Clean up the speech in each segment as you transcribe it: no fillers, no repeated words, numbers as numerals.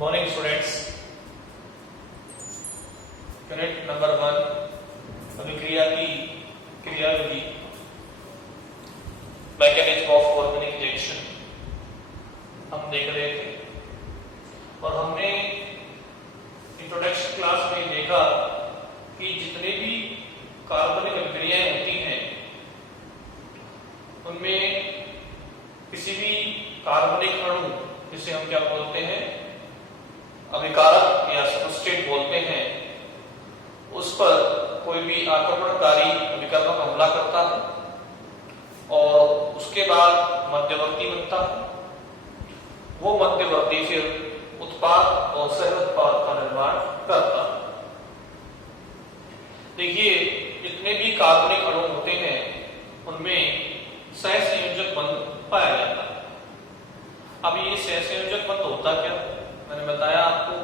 Morning students. Unit number 1 अभिक्रिया की क्रियाविधि मैकेनिज्म ऑफ ऑर्गेनिक रिएक्शन हम देख रहे थे और हमने इंट्रोडक्शन क्लास में देखा कि जितने भी कार्बनिक अभिक्रियाएं होती हैं उनमें किसी भी कार्बनिक अणु जिसे हम क्या बोलते हैं अभिकारक या सबस्ट्रेट बोलते हैं, उस पर कोई भी आक्रमणकारी अभिकर्मक हमला करता है और उसके बाद मध्यवर्ती बनता है। वो मध्यवर्ती फिर उत्पाद और सह उत्पाद का निर्माण करता है। देखिए, जितने भी कार्बनिक अणु होते हैं उनमें सहसंयोजक बंध पाया जाता है। अब ये सहसंयोजक बंध होता क्या? मैंने बताया आपको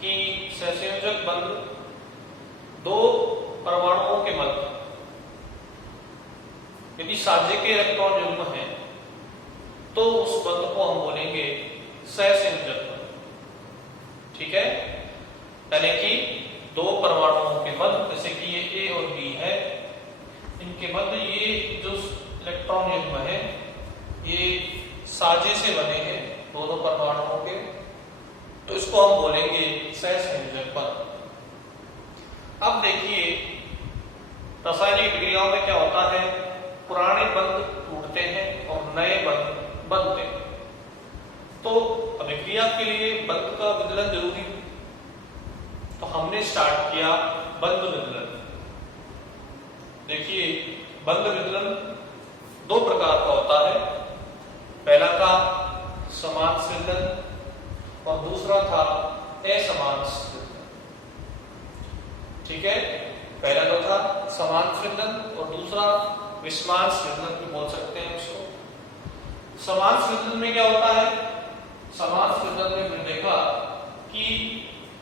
कि सहसंयोजक बंध दो परमाणुओं के मध्य यदि साझे के इलेक्ट्रॉन युग्म है तो उस बंध को हम बोलेंगे सहसंयोजक बंध। ठीक है, यानी कि दो परमाणुओं के मध्य, जैसे कि ये A और B है, इनके मध्य ये जो इलेक्ट्रॉन युग्म है ये साझे से बने हैं दोनों परमाणुओं के, तो इसको हम बोलेंगे सहसंयोजक बंध। अब देखिए, रासायनिक क्रियाओं में क्या होता है, पुराने बंध टूटते हैं और नए बंध बनते हैं। तो अभिक्रिया के लिए बंध का विदलन जरूरी है, तो हमने स्टार्ट किया बंध विदलन। देखिए, बंध विदलन दो प्रकार का होता है। पहला था समान स्विदलन और दूसरा था असमान स्विदलन। ठीक है, पहला तो था समान स्विदलन और दूसरा विषमान स्विदलन भी बोल सकते हैं इसको। समान स्विदलन में क्या होता है? समान स्विदलन में हमने देखा कि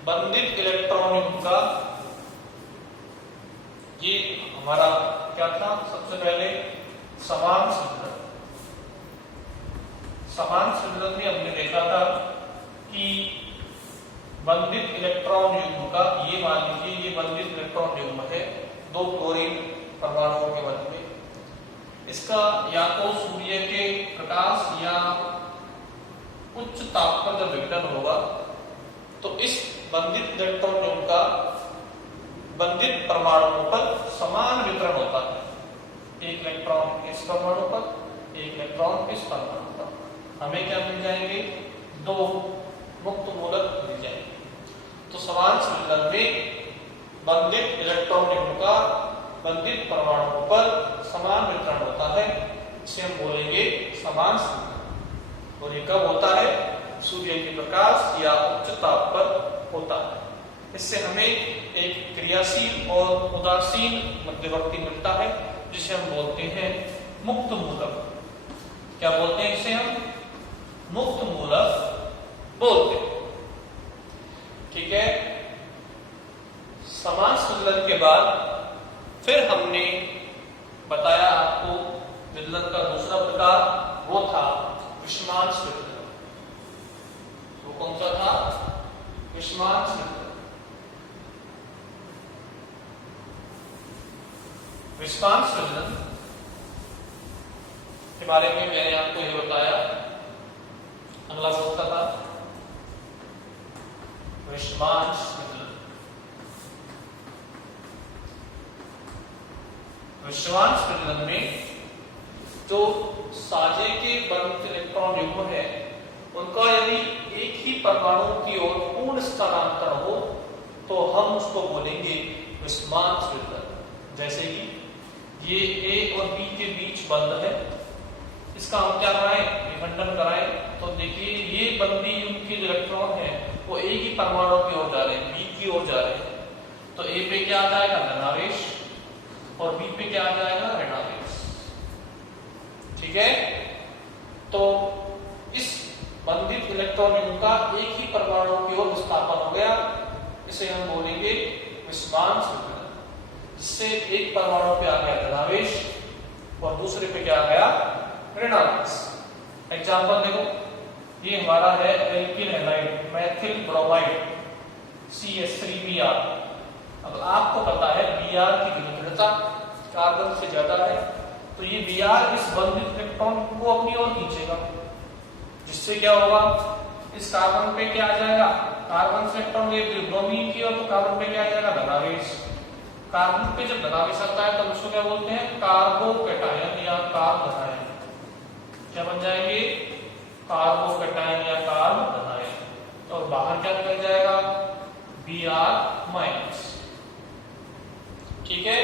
बंधित इलेक्ट्रॉन युग्म का ये हमारा क्या था, सबसे पहले समान स्विदलन। समान स्विदलन में हमने देखा था कि बंधित इलेक्ट्रॉन युग्म का, ये मान लीजिए ये बंधित इलेक्ट्रॉन युग्म है दो क्लोरीन परमाणुओं के मध्य में, इसका या तो सूर्य के प्रकाश या उच्च ताप पर जब विघटन होगा तो इस बंधित इलेक्ट्रॉन युग्म का बंधित परमाणुओं पर समान वितरण होता है। एक इलेक्ट्रॉन इस परमाणु पर, एक इलेक्ट्रॉन इस परमाणु पर। हमें क्या मिल जाएंगे? दो मुक्त मूलक मिल जाएंगे। तो समान स्विदलन में बंधित इलेक्ट्रॉन युग्म का बंधित परमाणुओं पर समान वितरण होता है, इसे हम बोलेंगे समान स्विदलन। और ये कब होता है? सूर्य के प्रकाश या उच्च ताप पर होता है। इससे हमें एक क्रियाशील और उदासीन मध्यवर्ती मिलता है जिसे हम बोलते हैं मुक्त मूलक। क्या बोलते हैं इसे? हम मुक्त मूलक बोलते हैं। ठीक है, समान स्विदलन के बाद फिर हमने बताया आपको विदलन का दूसरा प्रकार, वो था विषमान स्विदलन। वो कौन सा था? विषमान स्विदलन। विषमान स्विदलन के बारे में मैंने आपको ये बताया। अगला कौन सा था? विषमान स्विदलन। विषमान स्विदलन में जो साझे के बंधित इलेक्ट्रॉन युग्म है उनका यदि एक ही परमाणु की ओर पूर्ण स्थानांतर हो तो हम उसको बोलेंगे विषमान स्विदलन। जैसे कि ये A और B के बीच बंध है, इसका हम क्या कराएं? विखंडन कराएं। तो देखिए, ये बंधी युग्म के जो इलेक्ट्रॉन है वो एक ही परमाणु की ओर जा रहे हैं, B की ओर जा रहे हैं। तो A पे क्या आ जाएगा? धनावेश, और B पे क्या आ जाएगा? ऋणावेश। ठीक है, तो इस बंधित इलेक्ट्रॉन युग्म का एक ही परमाणु की ओर विस्थापन हो गया, इसे हम बोलेंगे विषमान स्विदलन। जिससे एक परमाणु पे आ गया धनावेश और दूसरे पे क्या आ गया? ऋणावेश। एग्जाम्पल देखो, ये हमारा है alkyl halide, Maithil bromide CH3Br। अब आपको पता है Br की विलक्षणता कार्बन से ज्यादा है, तो ये Br इस बंधित इलेक्ट्रॉन को अपनी ओर खींचेगा, जिससे क्या होगा, इस कार्बन पे क्या आ जाएगा, कार्बन से इलेक्ट्रॉन ले ब्रोमीन की ओर, तो कार्बन पे क्या आ जाएगा, धनावेश। कार्बन पे जब धनावेश आता है तो उसको क्या बोलते हैं, कार्बोकैटायन या कार्ब धनायन। क्या बन जाएंगे, कार्बोकैटायन या कार्ब धनायन। और बाहर क्या निकल जाएगा, Br-। ठीक है,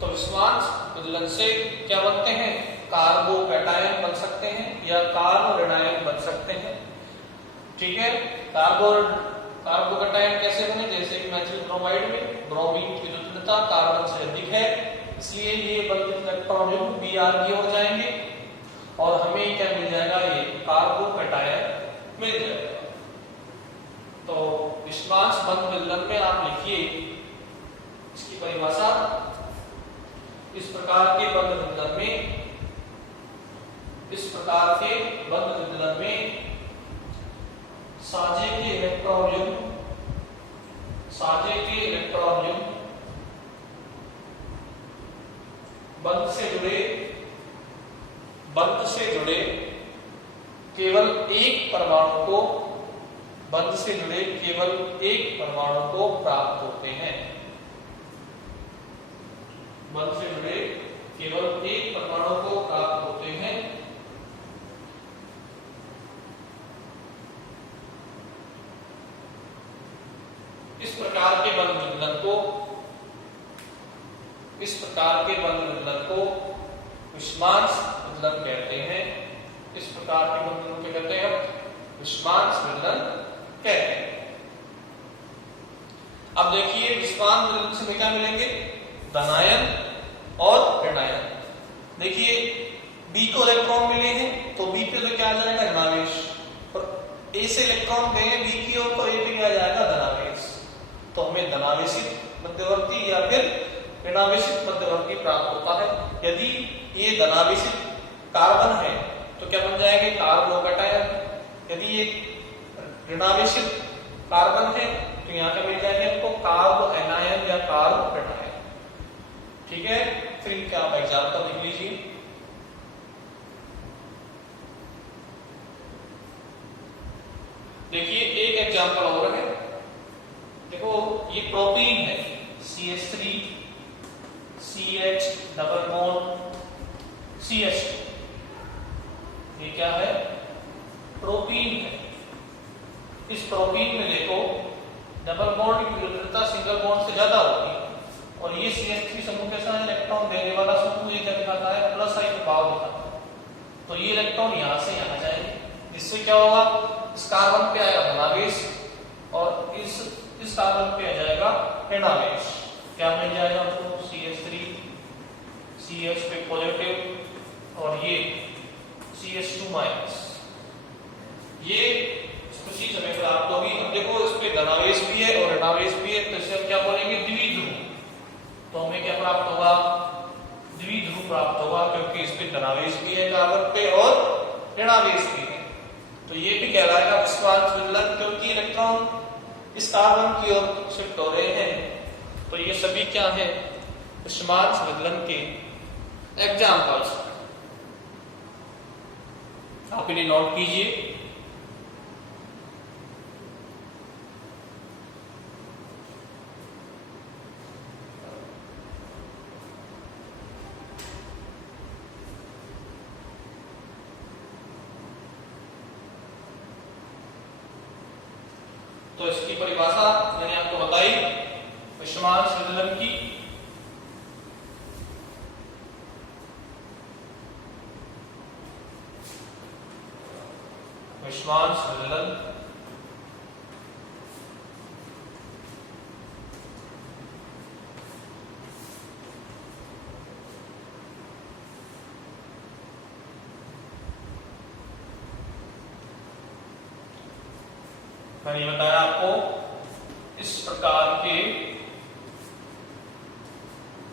तो विस्मांस विदलन से क्या बनते हैं, कार्बोकैटायन बन सकते हैं या कार्ब ऋणायन बन सकते हैं। ठीक है, कार्बोकैटायन कैसे बने, जैसे कि मेथिल ब्रोमाइड में ब्रोमीन की विलक्षणता कार्बन से अधिक है, इसलिए ये बंधित इलेक्ट्रॉन जो Br की ओर जाएंगे और हमें क्या मिल जाएगा, ये कार्बोकैटायन मिल जाएगा। तो विस्मांस बंध विलयन में आप लिखिए इसकी परिभाषा, इस प्रकार के बंध विलयन में, इस प्रकार के बंध विलयन में साझे के इलेक्ट्रॉन युग्म, साझे के इलेक्ट्रॉन युग्म बंध से जुड़े केवल एक परमाणु को, बंध से जुड़े केवल एक परमाणु को प्राप्त होते हैं। बंध से जुड़े केवल एक परमाणु को प्राप्त होते हैं। इस प्रकार के बंध विलयन को, इस प्रकार के बंध विलयन को विस्मांस विलयन कहते हैं। इस प्रकार के बंध विलयन को कहते हैं विस्मांस विलयन कहते हैं। अब देखिए विस्मांस विलयन से क्या मिलेंगे, धनायन और ऋणायन। देखिए B को इलेक्ट्रॉन मिले हैं तो B पे तो क्या आ जाएगा, ऋणावेश, और A से इलेक्ट्रॉन गए B की ओर तो A पे क्या आ जाएगा, धनावेश। तो हमें धनावेशित मध्यवर्ती या फिर ऋणावेशित मध्यवर्ती प्राप्त होता है। यदि ये धनावेशित कार्बन है तो क्या बन जाएंगे, कार्बोकैटायन। यदि ये ऋणावेशित कार्बन है तो यहाँ क्या मिल जाएंगे आपको, कार्ब एनायन या कार्ब ऋणायन। ठीक है, फिर इनका आप एग्जाम्पल लिख लीजिए। देखिए एक एग्जाम्पल और है, देखो ये प्रोटीन है CH3 CH double bond CH, ये क्या है, प्रोटीन है। इस प्रोटीन में देखो डबल बॉन्ड की विलक्षणता सिंगल बॉन्ड से ज्यादा होती है, और ये CH3 समूह कैसा है, इलेक्ट्रॉन देने वाला समूह, ये क्या दिखाता है, प्लस आई प्रभाव दिखाता है। तो ये इलेक्ट्रॉन यहां से यहां जाएंगे, जिससे क्या होगा, इस कार्बन पे आएगा धनावेश और इस कार्बन पे आ जाएगा ऋणावेश। क्या मिल जाएगा आपको, CH3 CH पे पॉजिटिव और ये CH2 माइनस। ये कुछ ही समय पर आपको भी, अब देखो इस पे धनावेश भी है और ऋणावेश भी है, तो इसे हम क्या बोलेंगे, द्विध्रुव। तो हमें क्या प्राप्त होगा, द्विध्रुव प्राप्त होगा, क्योंकि इस पे धनावेश भी है कार्बन पे और ऋणावेश भी है। तो ये भी कहलाएगा विस्मांस विलयन, क्योंकि इलेक्ट्रॉन इस कार्बन की ओर शिफ्ट हो रहे हैं। तो ये सभी क्या है, विस्मांस विलयन के एग्जाम्पल्स। आप इन्हें नोट कीजिए। तो इसकी परिभाषा मैंने आपको बताई विस्मांस विलयन की। विस्मांस विलयन मैंने बताया आपको, इस प्रकार के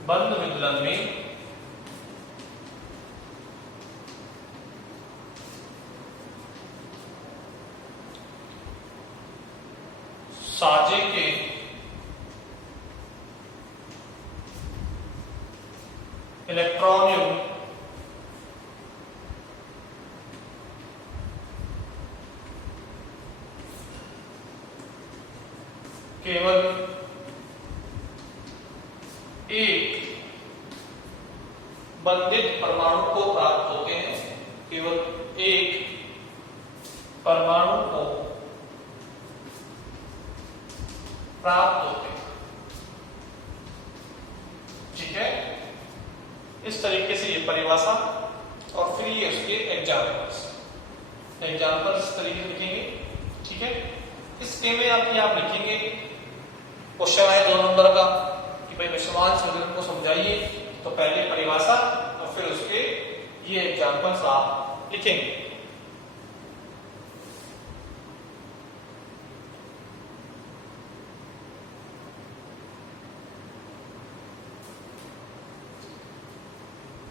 बंध विलयन में साजे के इलेक्ट्रॉन युग्म केवल एक बंधित परमाणु को प्राप्त होते हैं, केवल एक परमाणु को प्राप्त होते हैं। ठीक है, इस तरीके से ये परिभाषा और फिर ये उसके एग्जाम्पल्स इस तरीके से लिखेंगे। ठीक है, इस के में आप लिखेंगे क्वेश्चन है 2 नंबर का कि भाई विषमांश वितरण को समझाइए, तो पहले परिभाषा और फिर उसके ये एग्जाम्पल्स आप लिखेंगे।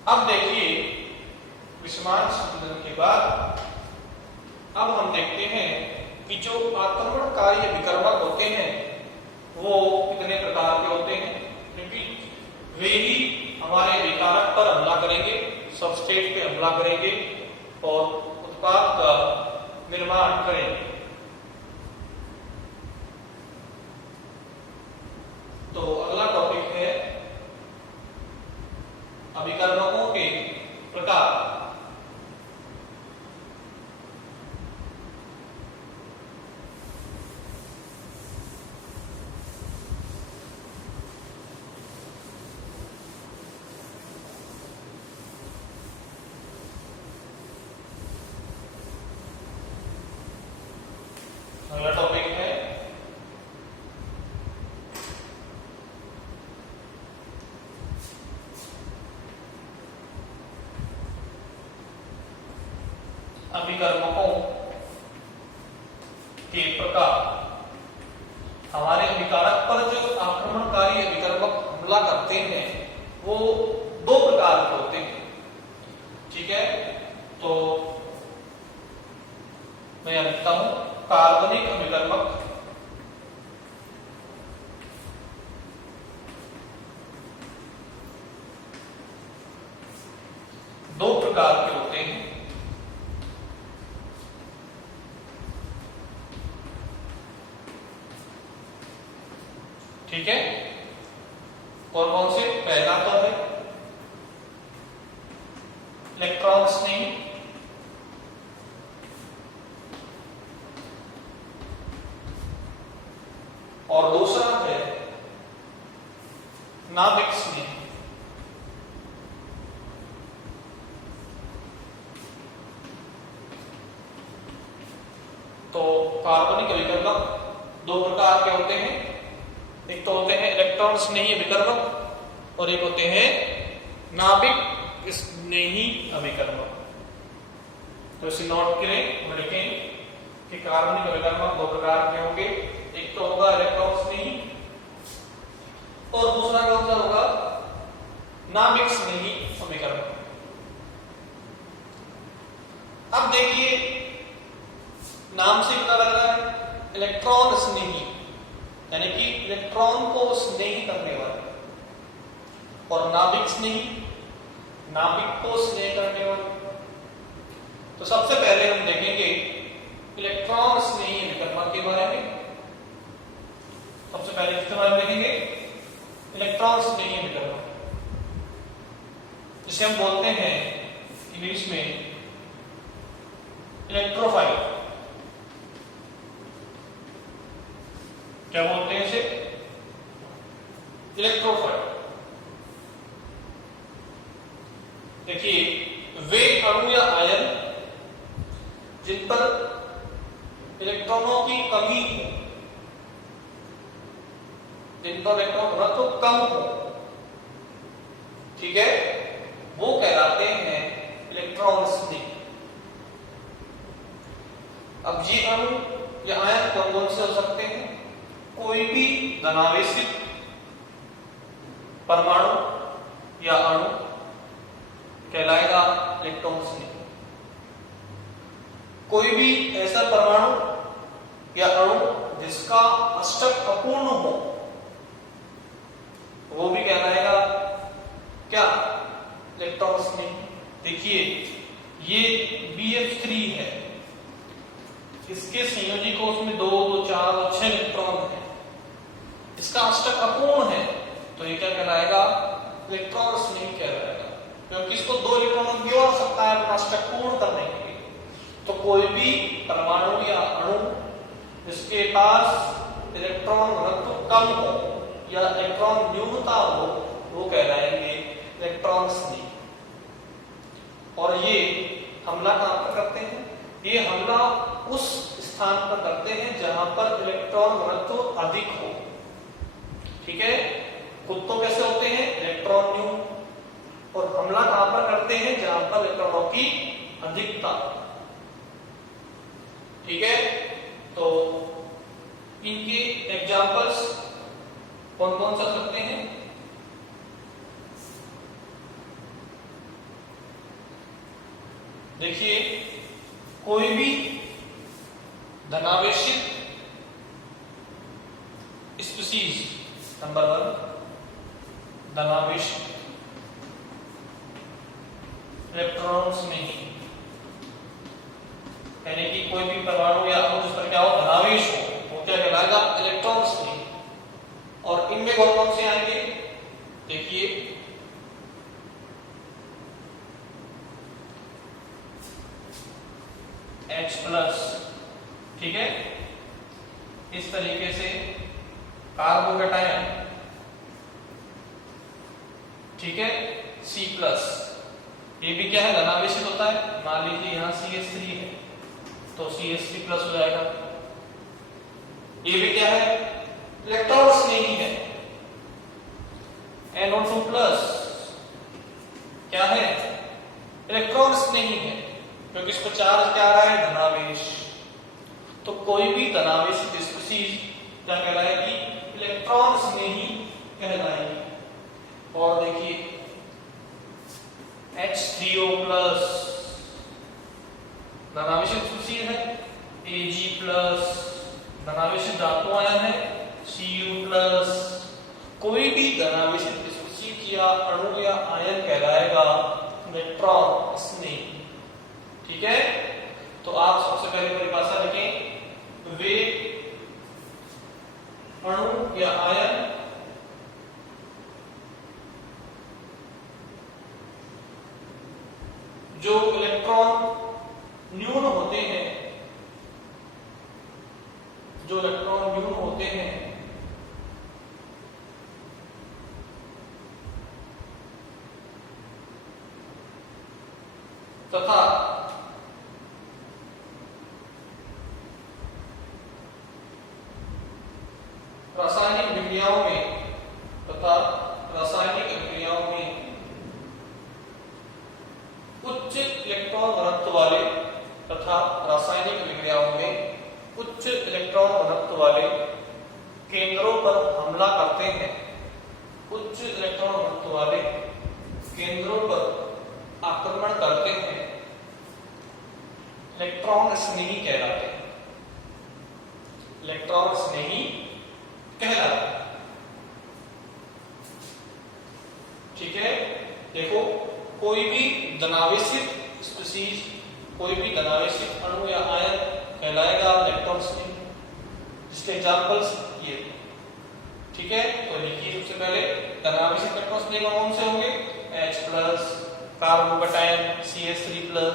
अब देखिए विषमांश वितरण के बाद अब हम देखते हैं कि जो आक्रमणकारी विकर्मक होते हैं वो कितने प्रकार के होते हैं, क्योंकि वे ही हमारे विकारक पर हमला करेंगे, सबस्ट्रेट पे हमला करेंगे और उत्पाद का निर्माण करेंगे। तो अगला टॉपिक है अभिकर्मकों के प्रकार। अगला टॉपिक है अभिकर्मकों के प्रकार। हमारे अभिकारक पर जो आक्रमणकारी अभिकर्मक हमला करते हैं वो 2 प्रकार के होते हैं। ठीक है, तो मैं लिखता हूं कार्बनिक अभिकर्मक दो प्रकार के होते हैं। ठीक है, और कौन से? पहला तो है इलेक्ट्रॉन स्नेही, और दूसरा है नाभिक स्नेही। तो कार्बनिक अभिकर्मक 2 प्रकार के होते हैं, एक तो होते हैं इलेक्ट्रॉन स्नेही अभिकर्मक और एक होते हैं नाभिक स्नेही अभिकर्मक। तो इसे नोट करें और लिखें कि कार्बनिक अभिकर्मक 2 प्रकार के होंगे, एक तो होगा इलेक्ट्रॉन स्नेही और दूसरा कौन सा होगा? नाभिक स्नेही अभिकर्मक। अब देखिए नाम से पता लग रहा है इलेक्ट्रॉन स्नेही यानी कि इलेक्ट्रॉन को स्नेही करने वाले, और नाभिक स्नेही नाभिक को स्नेह करने वाले। तो सबसे पहले हम देखेंगे इलेक्ट्रॉन स्नेही अभिकर्मक के बारे में। सबसे पहले किसके बारे में देखेंगे? इलेक्ट्रॉन स्नेही अभिकर्मक, जिसे हम बोलते हैं इंग्लिश में इलेक्ट्रोफाइल। क्या बोलते हैं इसे? इलेक्ट्रोफाइल। देखिए वे अणु या आयन जिन पर इलेक्ट्रॉनों की कमी हो, जिन पर इलेक्ट्रॉन घनत्व कम हो, ठीक है, वो कहलाते हैं इलेक्ट्रॉन स्नेही। अब ये अणु या आयन कौन कौन से हो सकते हैं? कोई भी धनावेशित परमाणु या अणु कहलाएगा इलेक्ट्रॉन स्नेही। कोई भी ऐसा परमाणु या अणु जिसका अष्टक अपूर्ण हो वो भी कहलाएगा क्या, इलेक्ट्रॉन स्नेही। देखिए ये BF3 है, इसके संयोजी कोष में 2, 2, 4 और 6 इलेक्ट्रॉन है, इसका अष्टक अपूर्ण है, तो ये क्या कहलाएगा, इलेक्ट्रॉन स्नेही कहलाएगा, क्योंकि इसको 2 इलेक्ट्रॉनों की आवश्यकता है अपना अष्टक पूर्ण करने के लिए। तो कोई भी परमाणु या अणु जिसके पास इलेक्ट्रॉन घनत्व कम हो या इलेक्ट्रॉन न्यूनता हो वो कहलाएंगे इलेक्ट्रॉन स्नेही। और ये हमला कहां पर करते हैं, ये हमला उस स्थान पर करते हैं जहां पर इलेक्ट्रॉन घनत्व अधिक हो। ठीक है, कुत्तों कैसे होते हैं, इलेक्ट्रॉन न्यून, और हमला कहां पर करते हैं, जहां पर इलेक्ट्रॉनों की अधिकता। ठीक है, तो इनके एग्जांपल्स कौन कौन सा सकते हैं, देखिए कोई भी धनावेशित स्पीशीज, नंबर 1 धनावेशित इलेक्ट्रॉन्स में ही, यानी कि कोई भी परमाणु या अणु जिस पर क्या हो, धनावेश हो, वो क्या कहलाएगा, इलेक्ट्रॉन्स में। और इनमें कौन कौन से आएंगे, देखिए H+, ठीक है, इस तरीके से कार्बोकेटायन, ठीक है, C+, ये भी क्या है, धनावेशित होता है। मान लीजिए यहां CH3 है तो CH3+ हो जाएगा। ये भी क्या है, इलेक्ट्रॉन स्नेही है। NO2+ क्या है, इलेक्ट्रॉन स्नेही है, क्योंकि इस पर चार्ज क्या आ रहा है, धनावेश। तो कोई भी धनावेशित स्पीशीज क्या कहलाएगी, इलेक्ट्रॉन स्नेही कहलाएगी। और देखिए H3O+ धनावेशित स्पीशीज है, Ag+, धनावेशित धातु आयन है, Cu+। कोई भी धनावेशित स्पीशीज या अणु या आयन कहलाएगा इलेक्ट्रॉन स्नेही। ठीक है, तो आप सबसे पहले परिभाषा लिखें, वे अणु या आयन जो इलेक्ट्रॉन न्यून होते हैं, जो इलेक्ट्रॉन न्यून होते हैं तथा रासायनिक विक्रियाओं में उच्च इलेक्ट्रॉन घनत्व वाले तथा रासायनिक विक्रियाओं में उच्च इलेक्ट्रॉन घनत्व वाले केंद्रों पर हमला करते हैं, उच्च इलेक्ट्रॉन घनत्व वाले केंद्रों पर आक्रमण करते हैं, इलेक्ट्रॉन स्नेही कहलाते हैं, इलेक्ट्रॉन स्नेही कहलाते हैं। ठीक है, देखो कोई भी धनावेशित स्पीशीज, कोई भी धनावेशित अणु या आयन कहलाएगा इलेक्ट्रॉन स्नेही, जिसके एग्जांपल्स ये। ठीक है, तो लिखिए सबसे पहले धनावेशित इलेक्ट्रॉन स्नेही कौन से होंगे, H+, carbocation CH3+,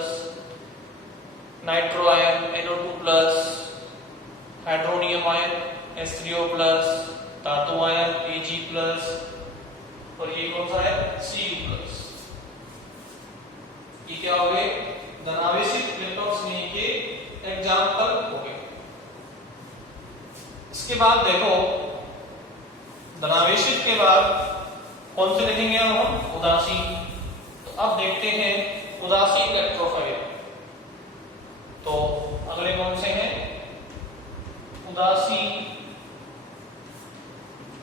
nitro ion NO2+, hydronium ion H3O+, धातु आयन Ag+, और ये कौन सा है, Cu+। ये क्या हो गए, धनावेशित इलेक्ट्रॉन स्नेही के एग्जांपल हो गए। इसके बाद देखो, धनावेशित के बाद कौन से लिखेंगे हम, उदासीन। तो अब देखते हैं उदासीन इलेक्ट्रोफाइल। तो अगले कौन से हैं, उदासीन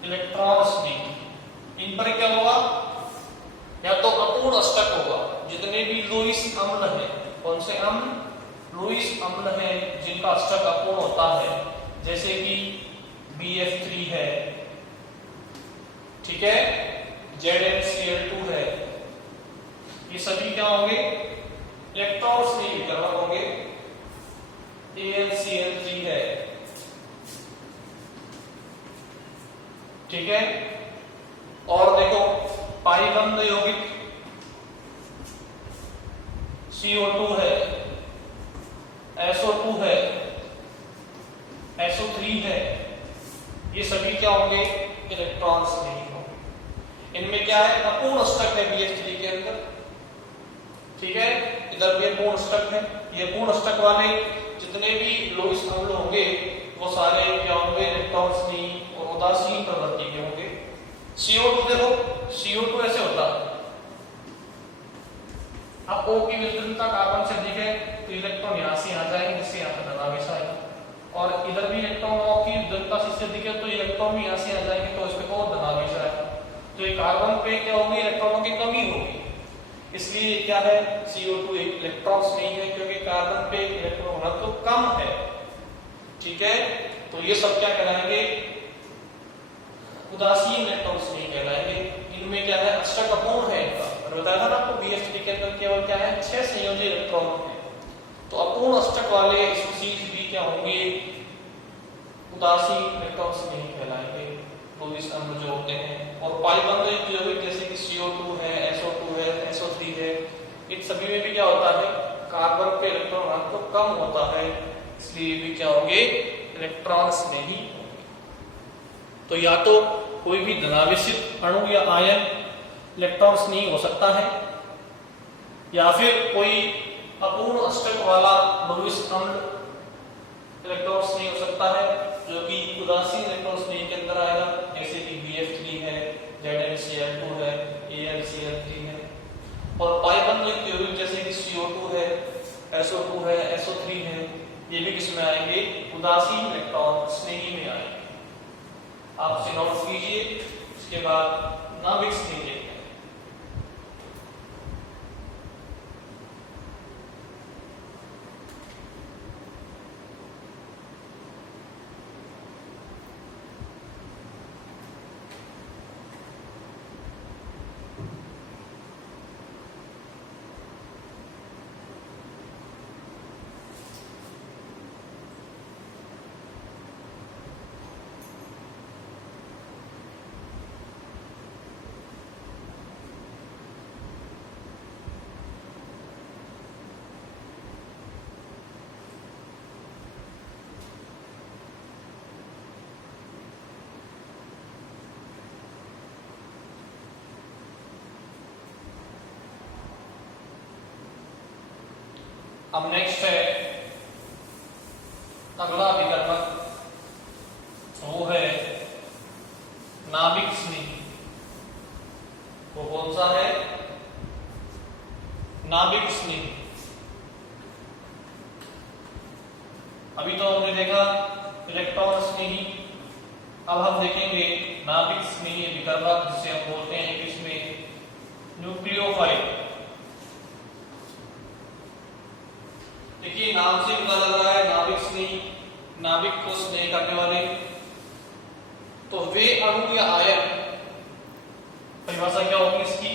इलेक्ट्रॉन स्नेही। इन पर क्या होगा, या तो अपूर्ण अष्टक होगा, जितने भी लुईस अम्ल हैं, कौन से अम्ल, लुईस अम्ल हैं जिनका अष्टक अपूर्ण होता है, जैसे कि BF3 है, ठीक है, ZnCl2 है, ये सभी क्या होंगे, इलेक्ट्रॉन स्नेही विकर्मक होंगे। AnCl3 है, ठीक है। और देखो पाई बंध यौगिक CO2 है, SO2 है, SO3 है, ये सभी क्या होंगे, इलेक्ट्रॉन स्नेही होंगे। इनमें क्या है, अपूर्ण अष्टक है BH3 के अंदर, ठीक है, इधर भी पूर्ण अष्टक है। ये पूर्ण अष्टक वाले जितने भी लोहित अम्ल होंगे वो सारे क्या होंगे, इलेक्ट्रॉन स्नेही और उदासीन प्रवृत्ति के होंगे। CO2 देखो, CO2 ऐसे होता है, अब O की विद्युतता कार्बन से अधिक है तो इलेक्ट्रॉन यहां से यहां जाएंगे, जिससे यहां पर धनावेश आएगा, और इधर भी इलेक्ट्रॉन O की विद्युतता से अधिक है तो इलेक्ट्रॉन भी यहां से यहां जाएंगे, तो इसमें और धनावेश आएगा, तो ये कार्बन पे क्या होगी, इलेक्ट्रॉनों की कमी होगी। इसलिए क्या है, CO2 एक इलेक्ट्रॉन स्नेही है, क्योंकि कार्बन पे इलेक्ट्रॉन घनत्व तो कम है, ठीक है। तो ये सब क्या कहलाएंगे, उदासीन इलेक्ट्रॉन स्नेही कहलाएंगे। इनमें क्या है, अष्टक अपूर्ण है इनका, और बताया था ना आपको BH3 के अंदर केवल क्या है, 6 संयोजी इलेक्ट्रॉन है, तो अपूर्ण अष्टक वाले स्पीशीज भी क्या होंगे, उदासीन इलेक्ट्रॉन स्नेही कहलाएंगे, लोहित अम्ल जो होते हैं। और पाइबंध यौगिक जैसे कि CO2 है, SO2 है, SO3 है, इन सभी में भी क्या होता है, कार्बन पे इलेक्ट्रॉन घनत्व तो कम होता है, इसलिए भी क्या होंगे, इलेक्ट्रॉन स्नेही होंगे। तो या तो कोई भी धनावेशित अणु या आयन इलेक्ट्रॉन स्नेही हो सकता है, या फिर कोई अपूर्ण अष्टक वाला लोहित अम्ल इलेक्ट्रॉन स्नेही हो सकता है, जो कि उदासीन इलेक्ट्रॉन स्नेही के अंदर आएगा, जैसे कि BF3 है, ZnCl2 है, AnCl3 है। और पाइबंध यौगिक जैसे कि CO2 है, SO2 है, SO3 है, ये भी किसमें आएंगे, उदासीन इलेक्ट्रॉन स्नेही में आएंगे। आप इसे नोट कीजिए, इसके बाद नाभिक स्नेही देखते हैं। अब नेक्स्ट है अगला विकर्मक, वो है नाभिक स्नेही। वो कौन सा है, नाभिक स्नेही। अभी तो हमने देखा इलेक्ट्रॉन स्नेही, अब हम देखेंगे नाभिक स्नेही विकर्मक, जिसे हम बोलते हैं किसमें, न्यूक्लियोफाइल। देखिए नाम से पता लग रहा है नाभिक स्नेही, नाभिक को स्नेह करने वाले, तो वे अणु या आयन, परिभाषा क्या होगी इसकी,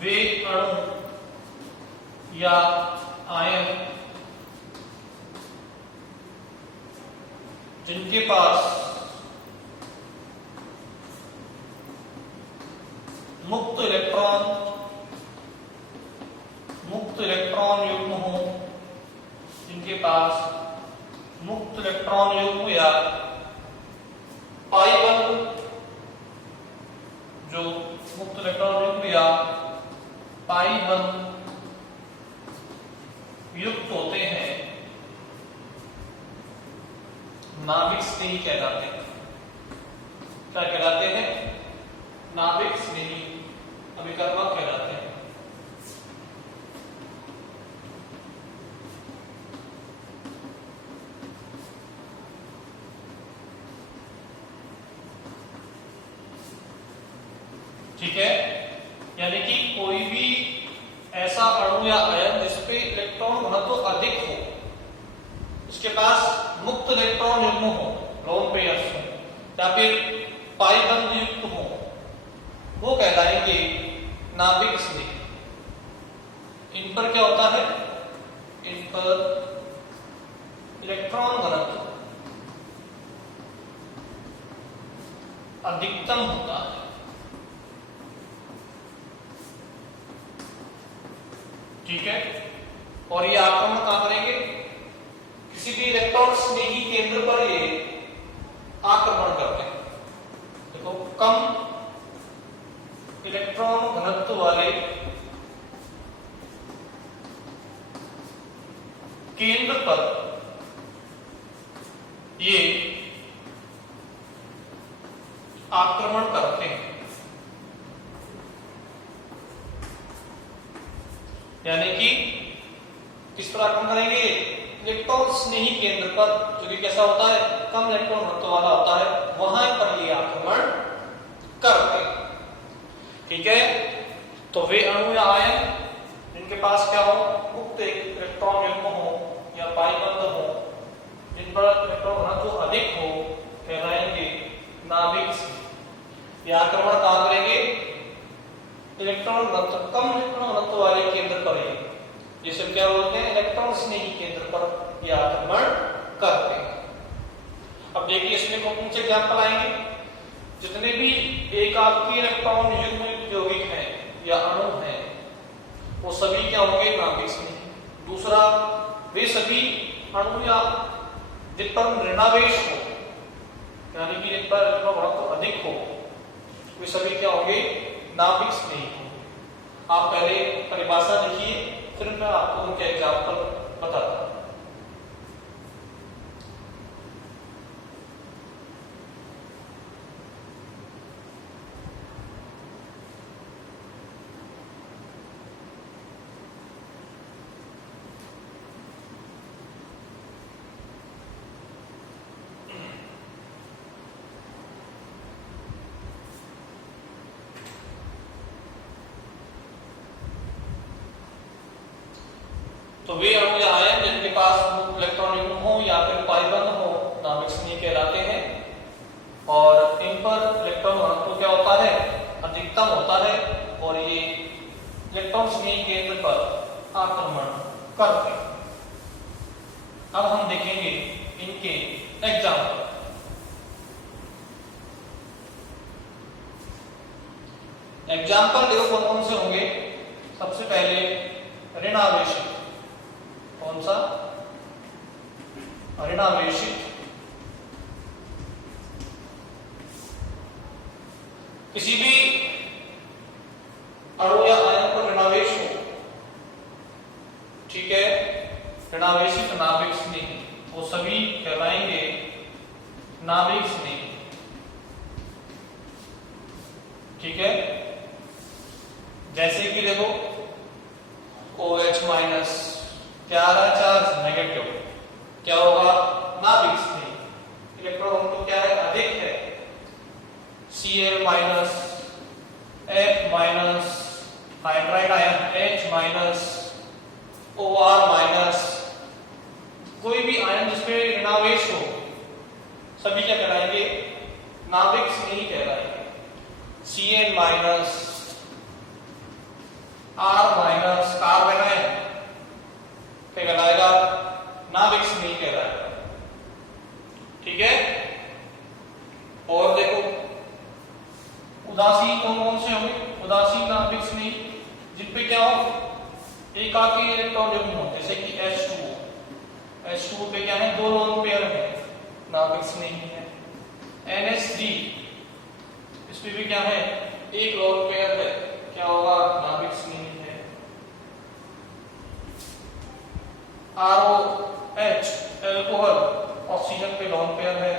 वे अणु या आयन जिनके पास मुक्त इलेक्ट्रॉन युग्म हो, जिनके पास मुक्त इलेक्ट्रॉन युग्म या पाई बंध, जो मुक्त इलेक्ट्रॉन युग्म या पाई बंध युक्त होते हैं, नाभिक स्नेही कहलाते हैं। क्या कहलाते हैं, नाभिक स्नेही अभिकर्मक कहलाते हैं। ठीक है, यानी कि कोई भी ऐसा अणु या आयन जिसपे इलेक्ट्रॉन घनत्व अधिक हो, उसके पास मुक्त इलेक्ट्रॉन युग्म हो, लोन पेयर्स, या फिर पाई बंध युक्त हो वो कहलाएंगे नाभिक स्नेही। इन पर क्या होता है, इन पर इलेक्ट्रॉन घनत्व अधिकतम होता है। ठीक है, और ये आक्रमण कहां करेंगे, किसी भी इलेक्ट्रॉन स्नेही केंद्र पर ये आक्रमण करते हैं। देखो, कम इलेक्ट्रॉन घनत्व वाले केंद्र पर ये आक्रमण करते हैं। यानी कि किस पर आक्रमण करेंगे, इलेक्ट्रॉन स्नेही केंद्र पर, जो कि कैसा होता है, कम इलेक्ट्रॉन घनत्व वाला होता है, वहां पर ये आक्रमण करते हैं। ठीक है, तो वे अणु या आयन जिनके पास क्या हो, मुक्त इलेक्ट्रॉन युग्म हो या पाई बंध हो, जिन पर इलेक्ट्रॉन घनत्व अधिक हो, कहलाएंगे नाभिक स्नेही। ये आक्रमण कहां करेंगे, इलेक्ट्रॉन घनत्व, कम इलेक्ट्रॉन घनत्व वाले केंद्र पर, जिसे क्या बोलते हैं, इलेक्ट्रॉन स्नेही केंद्र पर ये आक्रमण करते हैं। अब देखिए, इसमें कौन से एग्जाम्पल आएंगे, जितने भी एकाकी इलेक्ट्रॉन युग्म यौगिक हैं या अणु हैं, वो सभी क्या होंगे, नाभिक स्नेही। दूसरा, वे सभी अणु या जिन पर ऋणावेश हो, यानी कि जिन पर इलेक्ट्रॉन घनत्व अधिक हो, वे सभी क्या होंगे, नाभिक स्नेही होंगे। आप पहले परिभाषा लिखिए, फिर मैं आपको उनके एग्जाम्पल बताता हूं। तो वे अणु या आयन जिनके पास मुक्त इलेक्ट्रॉन युग्म हो या फिर पाई बंध हो, नाभिक स्नेही कहलाते हैं। और इन पर इलेक्ट्रॉन घनत्व क्या होता है, अधिकतम होता है, और ये इलेक्ट्रॉन स्नेही केंद्र पर आक्रमण करते हैं। अब हम देखेंगे इनके एग्जाम्पल। एग्जाम्पल देखो कौन कौन से होंगे। सबसे पहले ऋणावेशित, कौन सा, ऋणावेशित। किसी भी अणु या आयन पर ऋणावेश हो, ठीक है, ऋणावेशित नाभिक स्नेही, वो सभी कहलाएंगे नाभिक स्नेही। ठीक है, जैसे कि देखो OH माइनस, क्या आ रहा है, चार्ज नेगेटिव, क्या होगा, नाभिक स्नेही। इलेक्ट्रॉन तो क्या है, अधिक है, Cl minus, F minus, hydride ion H minus, OR minus, कोई भी आयन जिसमें ऋणावेश हो, सभी क्या कहलाएंगे, नाभिक स्नेही कहलाएंगे। Cn minus, R minus, carbon ion क्या कहलाएगा, नाभिक स्नेही कहलाएगा। ठीक है, और देखो उदासीन कौन कौन से होंगे, उदासीन नाभिक स्नेही, जिन पे क्या हो, एकाकी इलेक्ट्रॉन युग्म हो, जैसे कि H2O, H2O पे क्या है, दो लोन पेयर है, नाभिक स्नेही है। NH3, इसमें भी क्या है, एक लोन पेयर है, क्या होगा, नाभिक स्नेही है। ROH, एल्कोहल, ऑक्सीजन पे लोन पेयर है,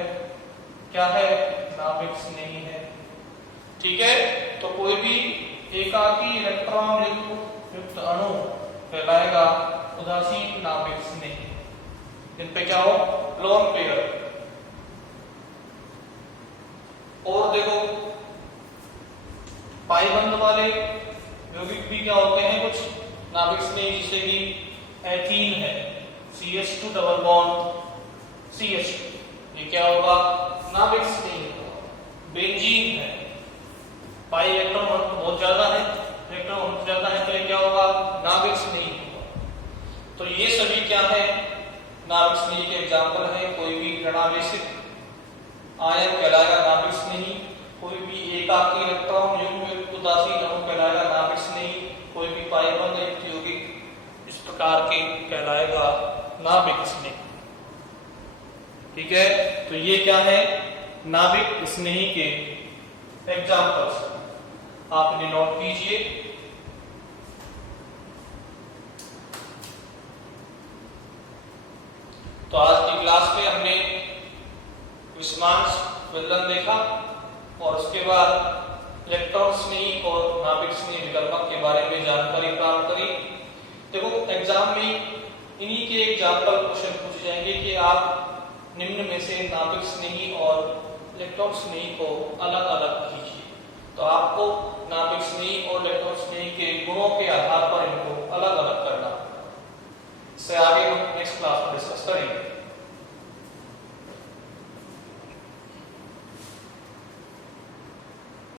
क्या है, नाभिक स्नेही है। ठीक है, तो कोई भी एकाकी इलेक्ट्रॉन युक्त अणु कहलाएगा उदासीन नाभिक स्नेही, जिन पे क्या हो, लोन पेयर। और देखो पाई बंध वाले यौगिक भी क्या होते हैं, कुछ नाभिक स्नेही, जैसे कि एथीन है, CH2 डबल बॉन्ड CH2, ये क्या होगा, नाभिक स्नेही होगा। क्या है? नाभिक स्नेही के एग्जाम्पल है, कोई भी ऋणावेशित आयन कहलाएगा नाभिक स्नेही, कोई भी एकाकी इलेक्ट्रॉन युग्म युक्त उदासीन अणु कहलाएगा नाभिक स्नेही, कोई भी पाइबंद युक्त यौगिक इस प्रकार के कहलाएगा नाभिक स्नेही। ठीक है, तो ये क्या है? नाभिक स्नेही के एग्जाम्पल्स, आप इन्हें नोट कीजिए। तो आज की क्लास में हमने विषमांश विदलन देखा और उसके बाद इलेक्ट्रॉन स्नेही और नाभिक स्नेही विकल्पक के बारे में जानकारी प्राप्त करी। देखो एग्जाम में इन्हीं के एग्जाम्पल क्वेश्चन पूछे जाएंगे कि आप निम्न में से नाभिक स्नेही और इलेक्ट्रॉन स्नेही को अलग अलग कीजिए। तो आपको नाभिक स्नेही और इलेक्ट्रॉन स्नेही के गुणों के आधार पर इनको अलग अलग करना। इससे आगे हम नेक्स्ट क्लास में डिस्कस करेंगे।